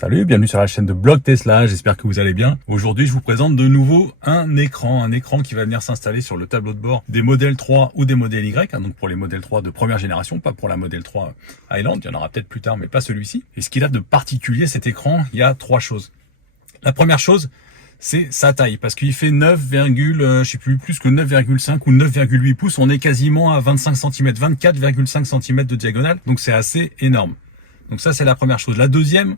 Salut, bienvenue sur la chaîne de Blog Tesla, j'espère que vous allez bien. Aujourd'hui, je vous présente de nouveau un écran qui va venir s'installer sur le tableau de bord des modèles 3 ou des modèles Y, donc pour les modèles 3 de première génération, pas pour la modèle 3 Highland, il y en aura peut-être plus tard, mais pas celui-ci. Et ce qu'il a de particulier, cet écran, il y a trois choses. La première chose, c'est sa taille, parce qu'il fait 9, je sais plus que 9,5 ou 9,8 pouces, on est quasiment à 25 cm, 24,5 cm de diagonale, donc c'est assez énorme. Donc ça, c'est la première chose. La deuxième,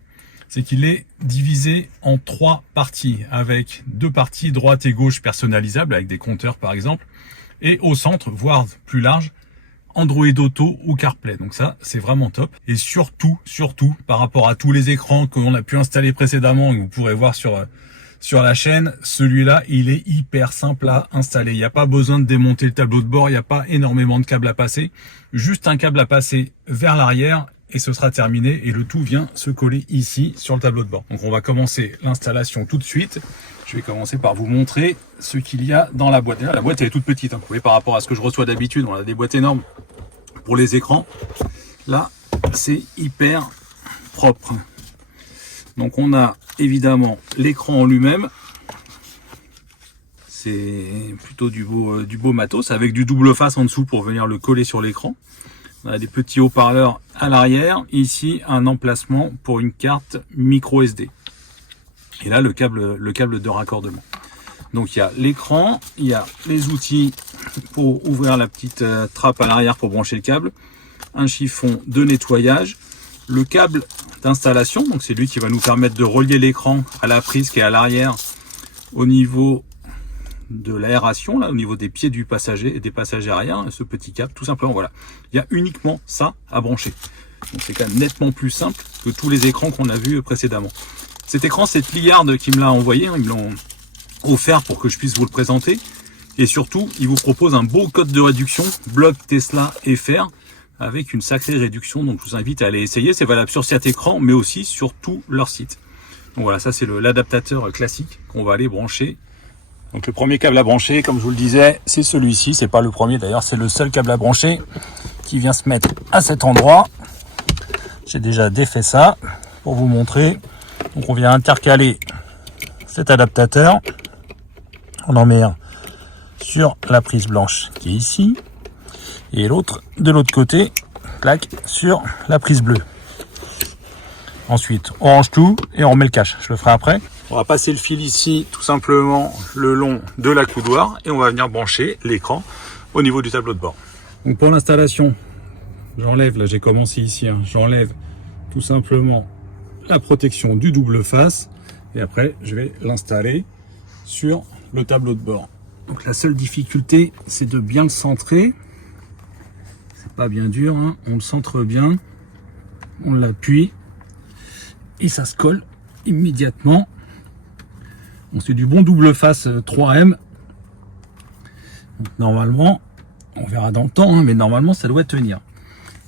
c'est qu'il est divisé en trois parties, avec deux parties droite et gauche personnalisables, avec des compteurs par exemple, et au centre, voire plus large, Android Auto ou CarPlay. Donc ça, c'est vraiment top. Et surtout, par rapport à tous les écrans qu'on a pu installer précédemment, et que vous pourrez voir sur la chaîne, celui-là, il est hyper simple à installer. Il n'y a pas besoin de démonter le tableau de bord, il n'y a pas énormément de câbles à passer, juste un câble à passer vers l'arrière, et ce sera terminé et le tout vient se coller ici sur le tableau de bord. Donc on va commencer l'installation tout de suite. Je vais commencer par vous montrer ce qu'il y a dans la boîte. Déjà, la boîte elle est toute petite, hein. Vous voyez, par rapport à ce que je reçois d'habitude, on a des boîtes énormes pour les écrans. Là, c'est hyper propre. Donc on a évidemment l'écran en lui-même. C'est plutôt du beau matos avec du double face en dessous pour venir le coller sur l'écran. On a des petits haut-parleurs à l'arrière. Ici, un emplacement pour une carte micro SD. Et là, le câble de raccordement. Donc, il y a l'écran, il y a les outils pour ouvrir la petite trappe à l'arrière pour brancher le câble, un chiffon de nettoyage, le câble d'installation. Donc, c'est lui qui va nous permettre de relier l'écran à la prise qui est à l'arrière au niveau de l'aération, là, au niveau des pieds du passager et des passagers arrière, ce petit câble, tout simplement, voilà. Il y a uniquement ça à brancher. Donc c'est quand même nettement plus simple que tous les écrans qu'on a vus précédemment. Cet écran, c'est Liard qui me l'a envoyé, hein, ils me l'ont offert pour que je puisse vous le présenter. Et surtout, il vous propose un beau code de réduction, Blog Tesla FR, avec une sacrée réduction. Donc je vous invite à aller essayer. C'est valable sur cet écran, mais aussi sur tout leur site. Donc voilà, ça c'est l'adaptateur classique qu'on va aller brancher. Donc le premier câble à brancher, comme je vous le disais, c'est celui-ci. C'est pas le premier d'ailleurs, c'est le seul câble à brancher qui vient se mettre à cet endroit. J'ai déjà défait ça pour vous montrer. Donc on vient intercaler cet adaptateur. On en met un sur la prise blanche qui est ici. Et l'autre de l'autre côté, clac, sur la prise bleue. Ensuite, on range tout et on remet le cache. Je le ferai après. On va passer le fil ici, tout simplement le long de la coudoir, et on va venir brancher l'écran au niveau du tableau de bord. Donc pour l'installation, j'enlève, là j'ai commencé ici, hein, j'enlève tout simplement la protection du double face, et après je vais l'installer sur le tableau de bord. Donc la seule difficulté, c'est de bien le centrer. C'est pas bien dur, hein, on le centre bien, on l'appuie, et ça se colle immédiatement. Bon, c'est du bon double face 3M. Donc, normalement, on verra dans le temps, hein, mais normalement ça doit tenir.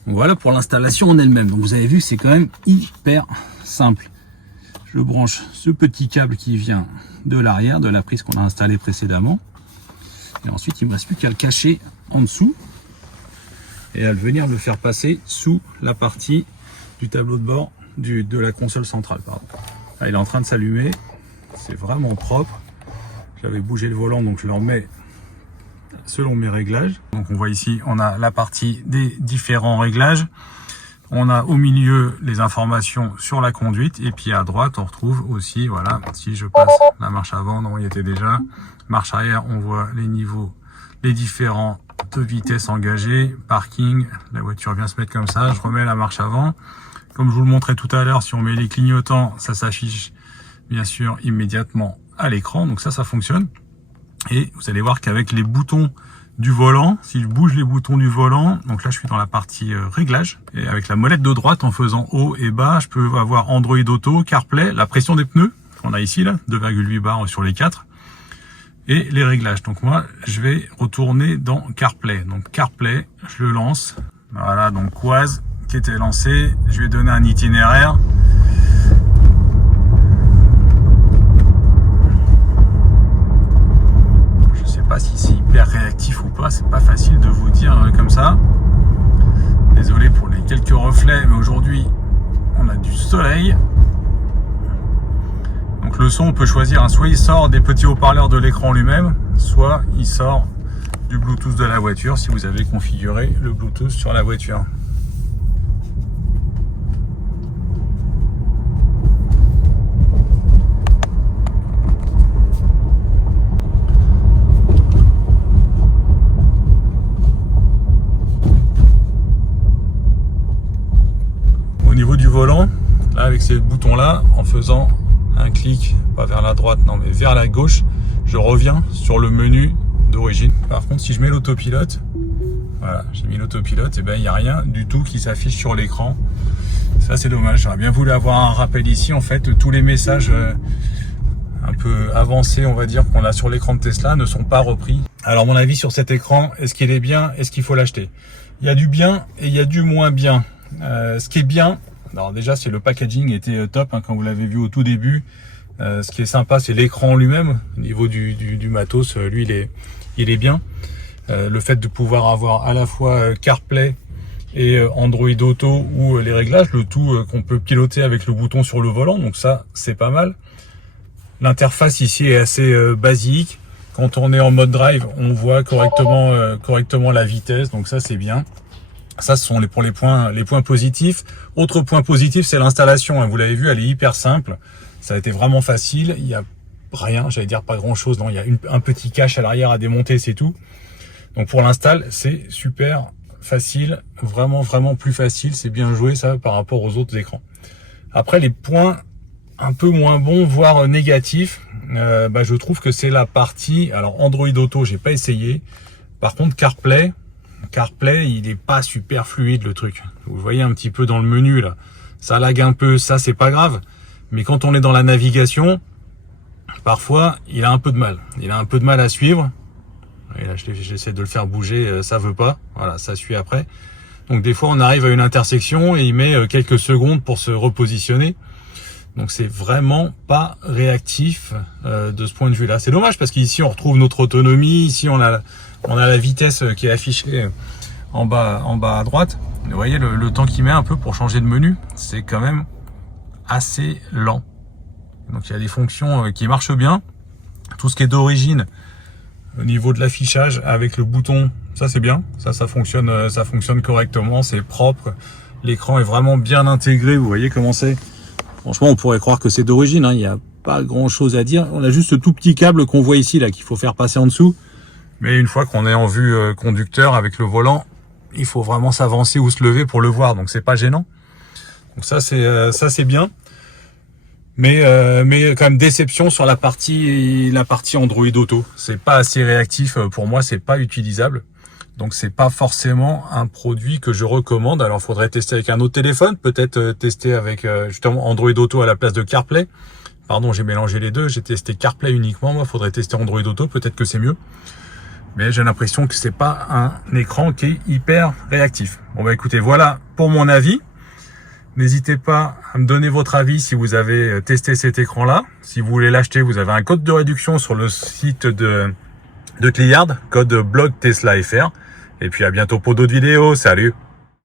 Donc, voilà pour l'installation en elle-même. Donc vous avez vu, c'est quand même hyper simple. Je branche ce petit câble qui vient de l'arrière, de la prise qu'on a installée précédemment. Et ensuite, il ne me reste plus qu'à le cacher en dessous et à venir le faire passer sous la partie du tableau de bord de la console centrale. Pardon. Là, il est en train de s'allumer. C'est vraiment propre. J'avais bougé le volant, donc je le remets selon mes réglages. Donc on voit ici, on a la partie des différents réglages. On a au milieu les informations sur la conduite. Et puis à droite, on retrouve aussi, voilà, si je passe la marche avant, non, il y était déjà. Marche arrière, on voit les niveaux, les différentes vitesses engagées. Parking, la voiture vient se mettre comme ça. Je remets la marche avant. Comme je vous le montrais tout à l'heure, si on met les clignotants, ça s'affiche bien sûr immédiatement à l'écran, donc ça fonctionne. Et vous allez voir qu'avec les boutons du volant, si je bouge les boutons du volant, donc là je suis dans la partie réglage, et avec la molette de droite en faisant haut et bas, je peux avoir Android Auto, CarPlay, la pression des pneus qu'on a ici là, 2,8 bars sur les 4, et les réglages. Donc moi je vais retourner dans CarPlay. Donc CarPlay, je le lance, voilà, donc Waze qui était lancé, je vais donner un itinéraire. Pas si c'est hyper réactif ou pas, c'est pas facile de vous dire comme ça. Désolé pour les quelques reflets, mais aujourd'hui on a du soleil. le son, on peut choisir, hein, soit il sort des petits haut-parleurs de l'écran lui-même, soit il sort du Bluetooth de la voiture si vous avez configuré le Bluetooth sur la voiture. Au niveau du volant, là avec ces boutons là, en faisant un clic, pas vers la droite, non mais vers la gauche, je reviens sur le menu d'origine. Par contre, si je mets l'autopilote, voilà, j'ai mis l'autopilote, et ben il n'y a rien du tout qui s'affiche sur l'écran. Ça c'est dommage, j'aurais bien voulu avoir un rappel ici. En fait, tous les messages un peu avancés, on va dire, qu'on a sur l'écran de Tesla ne sont pas repris. Alors mon avis sur cet écran, est-ce qu'il est bien, est-ce qu'il faut l'acheter? Il y a du bien et il y a du moins bien. Ce qui est bien, alors déjà c'est le packaging était top, hein, quand vous l'avez vu au tout début. Ce qui est sympa, c'est l'écran lui-même. Au niveau du matos, lui il est bien. Le fait de pouvoir avoir à la fois CarPlay et Android Auto ou les réglages, le tout qu'on peut piloter avec le bouton sur le volant, donc ça c'est pas mal. L'interface ici est assez basique. Quand on est en mode drive, on voit correctement la vitesse, donc ça c'est bien. Ça, ce sont pour les points positifs. Autre point positif, c'est l'installation, hein. Vous l'avez vu, elle est hyper simple. Ça a été vraiment facile. Il y a rien, j'allais dire pas grand chose. Non, il y a un petit cache à l'arrière à démonter, c'est tout. Donc pour l'install, c'est super facile, vraiment plus facile. C'est bien joué ça par rapport aux autres écrans. Après, les points un peu moins bons, voire négatifs, je trouve que c'est la partie. Alors Android Auto, j'ai pas essayé. Par contre, CarPlay, il est pas super fluide le truc. Vous voyez un petit peu dans le menu là, ça lag un peu, ça c'est pas grave. Mais quand on est dans la navigation, parfois il a un peu de mal. Il a un peu de mal à suivre. Et là j'essaie de le faire bouger, ça veut pas. Voilà, ça suit après. Donc des fois on arrive à une intersection et il met quelques secondes pour se repositionner. Donc c'est vraiment pas réactif de ce point de vue là. C'est dommage parce qu'ici on retrouve notre autonomie, ici on a la vitesse qui est affichée en bas à droite. Vous voyez le temps qu'il met un peu pour changer de menu, c'est quand même assez lent. Donc il y a des fonctions qui marchent bien. Tout ce qui est d'origine au niveau de l'affichage avec le bouton, ça c'est bien. Ça fonctionne correctement, c'est propre. L'écran est vraiment bien intégré. Vous voyez comment c'est. Franchement, on pourrait croire que c'est d'origine, hein. Il n'y a pas grand chose à dire. On a juste ce tout petit câble qu'on voit ici là qu'il faut faire passer en dessous. Mais une fois qu'on est en vue conducteur avec le volant, il faut vraiment s'avancer ou se lever pour le voir. Donc c'est pas gênant. Donc ça c'est bien. Mais quand même déception sur la partie Android Auto. C'est pas assez réactif pour moi, c'est pas utilisable. Donc c'est pas forcément un produit que je recommande. Alors il faudrait tester avec un autre téléphone, peut-être tester avec justement Android Auto à la place de CarPlay. Pardon, j'ai mélangé les deux, j'ai testé CarPlay uniquement, moi faudrait tester Android Auto, peut-être que c'est mieux. Mais j'ai l'impression que c'est pas un écran qui est hyper réactif. Bon bah écoutez, voilà pour mon avis. N'hésitez pas à me donner votre avis si vous avez testé cet écran-là. Si vous voulez l'acheter, vous avez un code de réduction sur le site de Cliyard, code blog Tesla FR. Et puis à bientôt pour d'autres vidéos. Salut!